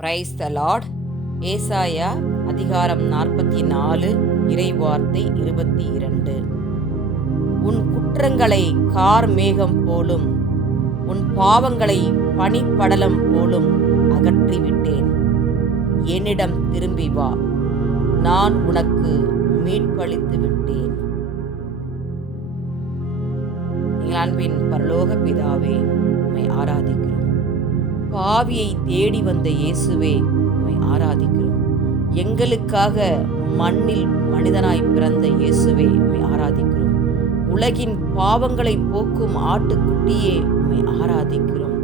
Praise the Lord ஏசாயா அதிகாரம் நாற்பத்தி நாலு இறைவார்த்தை இருபத்தி இரண்டு உன் குற்றங்களை கார் மேகம் போலும் உன் பாவங்களை பனிப்படலம் போலும் அகற்றிவிட்டேன். என்னிடம் திரும்பி வா நான் உனக்கு மீட்பளித்து விட்டேன். எங்கள் அன்பின் பரலோக பிதாவே உண்மை ஆராதிக்கிறோம். பாவியை தேடி வந்த இயேசுவே உண்மை ஆராதிக்கிறோம். எங்களுக்காக மண்ணில் மனிதனாய் பிறந்த இயேசுவே உண்மை ஆராதிக்கிறோம். உலகின் பாவங்களை போக்கும் ஆட்டுக்குட்டியே உண்மை ஆராதிக்கிறோம்.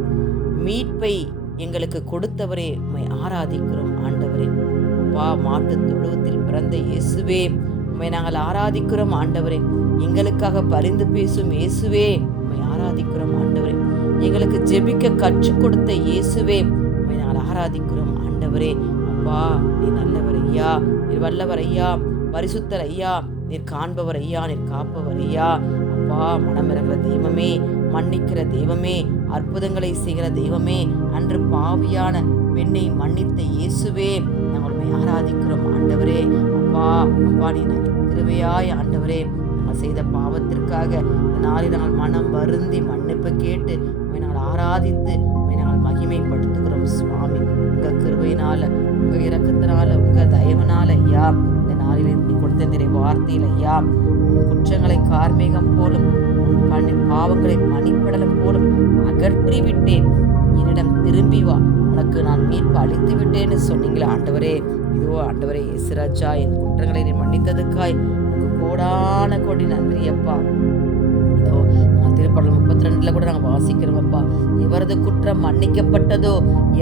மீட்பை எங்களுக்கு கொடுத்தவரே உண்மை ஆராதிக்கிறோம் ஆண்டவரே. அப்பா மாட்டுத் தொழுவத்தில் பிறந்த இயேசுவே உண்மை நாங்கள் ஆராதிக்கிறோம் ஆண்டவரே. எங்களுக்காக பரிந்து பேசும் இயேசுவே உண்மை ஆராதிக்கிறோம் எங்களுக்கு ஜெபிக்க கற்றுக் கொடுத்த இயேசுவே. உம்மை நாங்கள் ஆராதிக்கிறோம். ஆண்டவரே அப்பா நீ நல்லவர் ஐயா நீர் வல்லவர் ஐயா பரிசுத்தர் ஐயா நீர் காண்பவர் ஐயா நீர் காப்பவர் ஐயா. அப்பா மனமிறங்குற தெய்வமே மன்னிக்கிற தெய்வமே அற்புதங்களை செய்கிற தெய்வமே அன்று பாவியான பெண்ணை மன்னித்த இயேசுவே. நாங்கள் ஆராதிக்கிறோம். ஆண்டவரே அப்பா அப்பா நீ கிருவையாய் ஆண்டவரே நாங்கள் செய்த பாவத்திற்காக நாளை நாளில் நாங்கள் மனம் வருந்தி மன்னிப்பு கேட்டு ஆராதித்து உம்மை நாங்கள் மகிமைப்படுத்துகிறோம் சுவாமி. உங்க கிருபையினால உங்க இறக்கத்தினால உங்க தயவனால ஐயா. இந்த நாளில் நீ கொடுத்த நிறை வார்த்தையில் ஐயா. உன் குற்றங்களை கார்மேகம் போலும் உன் பணி பாவங்களை பனிப்படலம் போலும் அகற்றி விட்டேன். என்னிடம் திரும்பி வா. உனக்கு நான் மீட்பு அளித்து விட்டேன்னு சொன்னீங்களே ஆண்டவரே. இதோ ஆண்டவரே இசுராஜா என் குற்றங்களை நீ மன்னித்ததுக்காய். உங்க கோடான கோடி நன்றி அப்பா திருப்பாடல் முப்பத்தி ரெண்டுல கூட நாங்கள் வாசிக்கிறோம் அப்பா எவரது குற்றம் மன்னிக்கப்பட்டதோ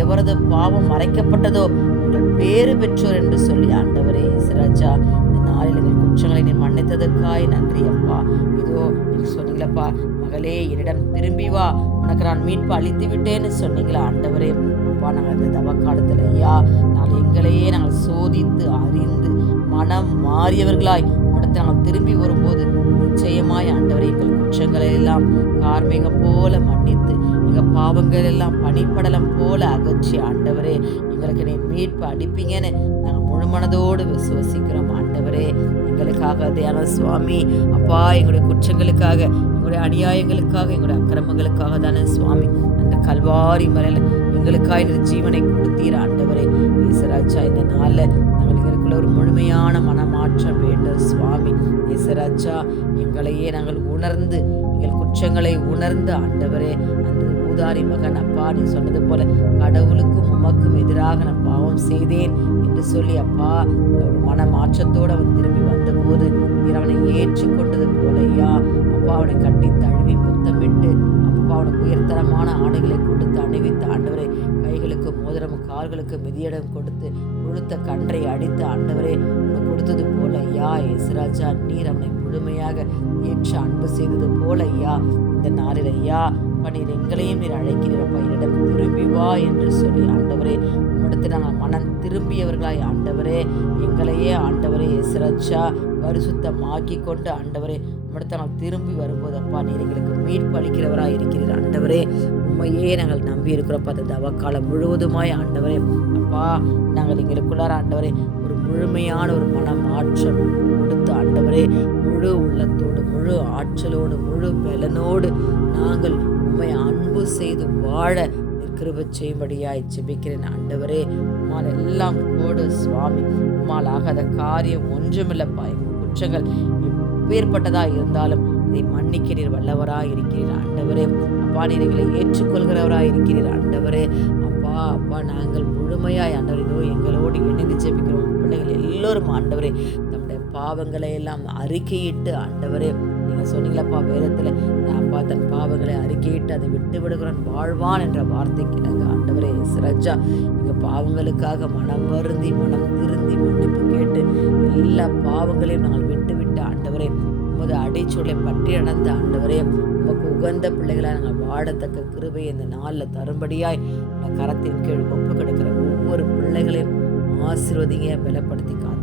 எவரது பாவம் மறைக்கப்பட்டதோ உங்கள் பேறு பெற்றோர் என்று சொல்லி ஆண்டவரே இசுராஜா இந்த நாளில் எங்கள் குற்றங்களை நீ மன்னித்ததற்காய் நன்றி அப்பா. இதோ நீங்க சொன்னீங்களப்பா மகளே என்னிடம் திரும்பி வா. உனக்கு நான் மீட்பு அளித்து விட்டேன்னு சொன்னீங்களா ஆண்டவரே? அப்பா நாங்கள் இந்த தவக்காலத்தில் ஐயா நாங்கள் எங்களையே நாங்கள் சோதித்து அறிந்து மனம் மாறியவர்களாய் உடத்தை திரும்பி வரும்போது நிச்சயமாய் ஆண்டவர் எங்கள் குற்றங்களை எல்லாம் கார்மேகம் போல மன்னித்து எங்கள் பாவங்கள் எல்லாம் பனிப்படலம் போல அகற்றி ஆண்டவரே எங்களுக்கு நீ மீட்பு அடிப்பீங்கன்னு நாங்கள் முழு மனதோடு விசுவசிக்கிறோம் ஆண்டவரே. எங்களுக்காக தியான சுவாமி. அப்பா எங்களுடைய குற்றங்களுக்காக எங்களுடைய அநியாயங்களுக்காக எங்களுடைய அக்கிரமங்களுக்காக தானே சுவாமி. அந்த கல்வாரி மலையில் எங்களுக்காக இந்த ஜீவனை கொடுத்தீர் ஆண்டவரே. ஈசராஜா இந்த நாளில் நாங்கள் எங்களுக்குள்ள ஒரு ராஜா எங்களையே நாங்கள் உணர்ந்து எங்கள் குற்றங்களை உணர்ந்து ஆண்டவரே அந்த ஊதாரி மகன் அப்பா நீ சொன்னது போல கடவுளுக்கும் உமக்கும் எதிராக நான் பாவம் செய்தேன் என்று சொல்லி அப்பா ஒரு மன மாற்றத்தோடு அவன் திரும்பி வந்தபோது நீர் அவனை ஏற்றுக்கொண்டது போல ஐயா. அப்பா அவனை கட்டி தழுவி முத்தமிட்டு அப்பா அவனுக்கு உயர்தரமான ஆடைகளை கொடுத்து அணிவித்து ஆண்டவரே கைகளுக்கு மோதிரம் கால்களுக்கு மிதியிடம் கொடுத்து கொழுத்த கன்றை அடித்து ஆண்டவரே உனக்கு ஐயா இஸ்ராஜா நீர் அவனை முழுமையாக ஏற்று அன்பு செய்தது போல ஐயா இந்த நாளில் ஐயா பன்னீர் எங்களையும் நீர் அழைக்கிறப்பா என்னிடம் திரும்பி வா என்று சொல்லி ஆண்டவரே உம்மிடத்தில் நாங்கள் மனம் திரும்பியவர்களாய் ஆண்டவரே எங்களையே ஆண்டவரே இஸ்ரஜா பரிசுத்தமாக்கி கொண்டு ஆண்டவரே உம்மிடத்தில் நாங்கள் திரும்பி வரும்போது அப்பா நீர் எங்களுக்கு மீட்பு அளிக்கிறவராக இருக்கிறீர் ஆண்டவரே. உண்மையே நாங்கள் நம்பி இருக்கிறப்ப அந்த தவக்காலம் முழுவதுமாய் ஆண்டவரே. அப்பா நாங்கள் எங்களுக்குள்ளார ஆண்டவரே ஒரு முழுமையான ஒரு மன மாற்றம் ஆண்டவரே முழு உள்ளத்தோடு முழு ஆற்றலோடு முழு பலனோடு நாங்கள் உண்மை அன்பு செய்து வாழ கிருப செய்யும்படியாய் ஜெபிக்கிறேன் ஆண்டவரே. உம்மால் எல்லாம் கோடு சுவாமி உம்மால் ஆகாத காரியம் ஒன்றுமில்லப்பா. எங்கள் குற்றங்கள் எப்பேற்பட்டதாக இருந்தாலும் அதை மன்னிக்கிறீர் வல்லவராக இருக்கிறீர் ஆண்டவரே. அப்பா நீர் எங்களை இருக்கிறீர் ஆண்டவரே. அப்பா அப்பா நாங்கள் முழுமையாய் ஆண்டவர் இதோ எங்களோடு இணைந்து ஜெபிக்கிறோம். பிள்ளைகள் எல்லோரும் ஆண்டவரே பாவங்களை எல்லாம் அறிக்கையிட்டு ஆண்டவரே நீங்கள் சொன்னீங்களப்பா வேதத்தில் அப்பா தன் பாவங்களை அறிக்கையிட்டு அதை விட்டு விடுகிறான் வாழ்வான் என்ற வார்த்தைக்கு நாங்கள் ஆண்டவரே சிரஜா எங்கள் பாவங்களுக்காக மனம் வருந்தி மனம் திருந்தி மன்னிப்பு கேட்டு எல்லா பாவங்களையும் நாங்கள் விட்டு விட்டு ஆண்டவரே உமது அடிச்சூளை பற்றி நடந்த ஆண்டவரே உமக்கு உகந்த பிள்ளைகளாக நாங்கள் வாழத்தக்க கிருபை இந்த நாளில் தரும்படியாய் கரத்தின் கீழ் ஒப்பு கொடுக்கிற ஒவ்வொரு பிள்ளைகளையும் ஆசிர்வதிங்க பலப்படுத்தி காத்து